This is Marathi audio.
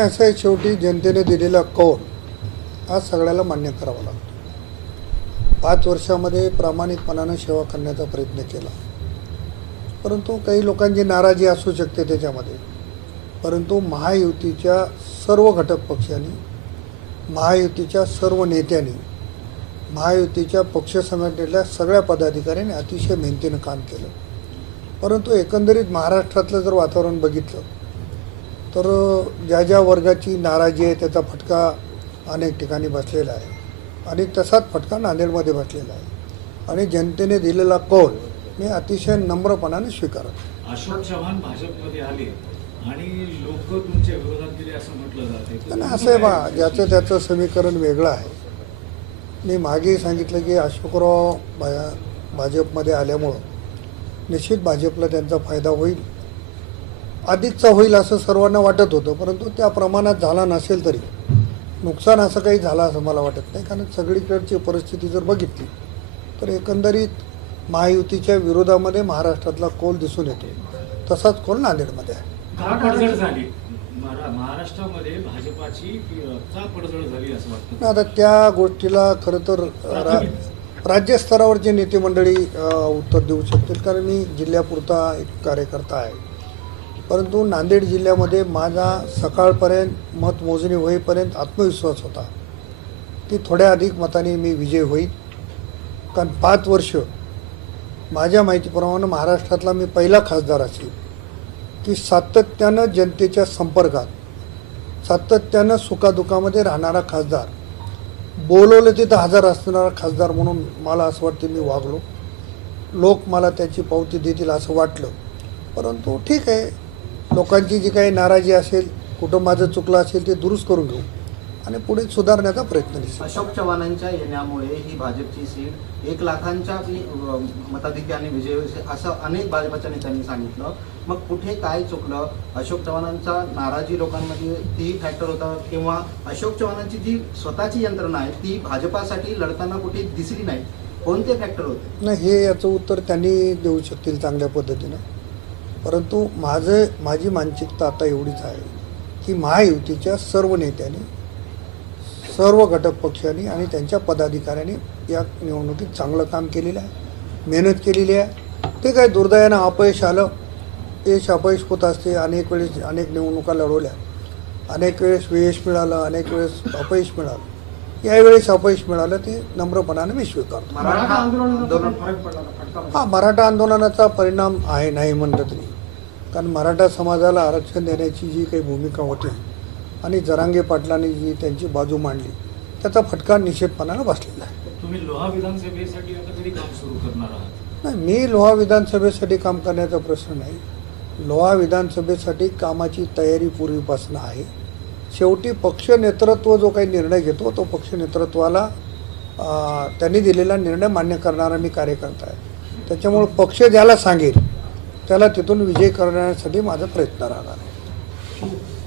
असं आहे शेवटी जनतेने दिलेला कौल हा सगळ्याला मान्य करावा लागतो पाच वर्षामध्ये प्रामाणिकपणानं सेवा करण्याचा प्रयत्न केला परंतु काही लोकांची नाराजी असू शकते त्याच्यामध्ये परंतु महायुतीच्या सर्व घटक पक्षांनी महायुतीच्या सर्व नेत्यांनी महायुतीच्या पक्ष संघटनेतल्या सगळ्या पदाधिकाऱ्यांनी अतिशय मेहनतीनं काम केलं परंतु एकंदरीत महाराष्ट्रातलं जर वातावरण बघितलं तर ज्या ज्या वर्गाची नाराजी आहे त्याचा फटका अनेक ठिकाणी बसलेला आहे आणि तसाच फटका नांदेडमध्ये बसलेला आहे आणि जनतेने दिलेला कौल मी अतिशय नम्रपणाने स्वीकारतो अशोक चव्हाण भाजपमध्ये आले आणि लोक तुमच्या विरोधात गेले असं म्हटलं जाते नाही असं आहे बा ज्याचं त्याचं समीकरण वेगळं आहे मी मागे सांगितलं की अशोकराव भाजपमध्ये आल्यामुळं निश्चित भाजपला त्यांचा फायदा होईल अधिकचा होईल असं सर्वांना वाटत होतं परंतु त्या प्रमाणात झाला नसेल तरी नुकसान असं काही झालं असं मला वाटत नाही कारण सगळीकडची परिस्थिती जर बघितली तर एकंदरीत महायुतीच्या विरोधामध्ये महाराष्ट्रातला कोल दिसून येतो तसाच कोल नांदेडमध्ये आहे महाराष्ट्रामध्ये असं आता त्या गोष्टीला खरं तर रा राज्यस्तरावरचे नेते मंडळी उत्तर देऊ शकतील कारण मी जिल्ह्यापुरता एक कार्यकर्ता आहे परंतु नांदेड जिल्ह्यामध्ये माझा सकाळपर्यंत मतमोजणी होईपर्यंत आत्मविश्वास होता की थोड्या अधिक मताने मी विजय होईल कारण पाच वर्ष माझ्या माहितीप्रमाणे महाराष्ट्रातला मी पहिला खासदार असेल की सातत्यानं जनतेच्या संपर्कात सातत्यानं सुखादुखामध्ये राहणारा खासदार बोलवलं तिथं हजर असणारा खासदार म्हणून मला असं वाटते मी वागलो लोक मला त्याची पावती देतील असं वाटलं परंतु ठीक आहे लोकांची जी काही नाराजी असेल कुटुंबाचं चुकलं असेल ते दुरुस्त करून घेऊ आणि पुढे सुधारण्याचा प्रयत्न अशोक चव्हाणांच्या येण्यामुळे ही भाजपची सीट एक लाखांच्या मताधिक्याने विजय असं अनेक भाजपाच्या नेत्यांनी सांगितलं मग कुठे काय चुकलं अशोक चव्हाणांचा नाराजी लोकांमध्ये ती फॅक्टर होता किंवा अशोक चव्हाणांची जी स्वतःची यंत्रणा आहे ती भाजपासाठी लढताना कुठे दिसली नाही कोणते फॅक्टर होते नाही हे याचं उत्तर त्यांनी देऊ शकतील चांगल्या पद्धतीनं परंतु माझं माझी मानसिकता आता एवढीच आहे की महायुतीच्या सर्व नेत्यांनी सर्व घटक पक्षांनी आणि त्यांच्या पदाधिकाऱ्यांनी या निवडणुकीत चांगलं काम केलेलं आहे मेहनत केलेली आहे ते काय दुर्दयानं अपयश आलं यश अपयश होत असते अनेक वेळेस अनेक निवडणुका लढवल्या अनेक वेळेस वेश मिळालं अनेक वेळेस अपयश मिळालं यावेळेस अपयश मिळालं ते नम्रपणाने मी स्वीकारतो हा मराठा आंदोलनाचा परिणाम आहे नाही म्हणत नाही कारण मराठा समाजाला आरक्षण देण्याची जी काही भूमिका होती आणि जरांगे पाटलांनी जी त्यांची बाजू मांडली त्याचा फटका निषेधपणाला बसलेला आहे तुम्ही विधानसभेसाठी नाही मी लोहा विधानसभेसाठी काम करण्याचा प्रश्न नाही लोहा विधानसभेसाठी कामाची तयारी पूर्वीपासून आहे शेवटी पक्ष नेतृत्व जो काही निर्णय घेतो तो पक्ष नेतृत्वाला त्यांनी दिलेला निर्णय मान्य करणारा मी कार्यकर्ता आहे त्याच्यामुळं पक्ष ज्याला सांगेल त्याला तिथून विजय करण्यासाठी माझा प्रयत्न राहणार आहे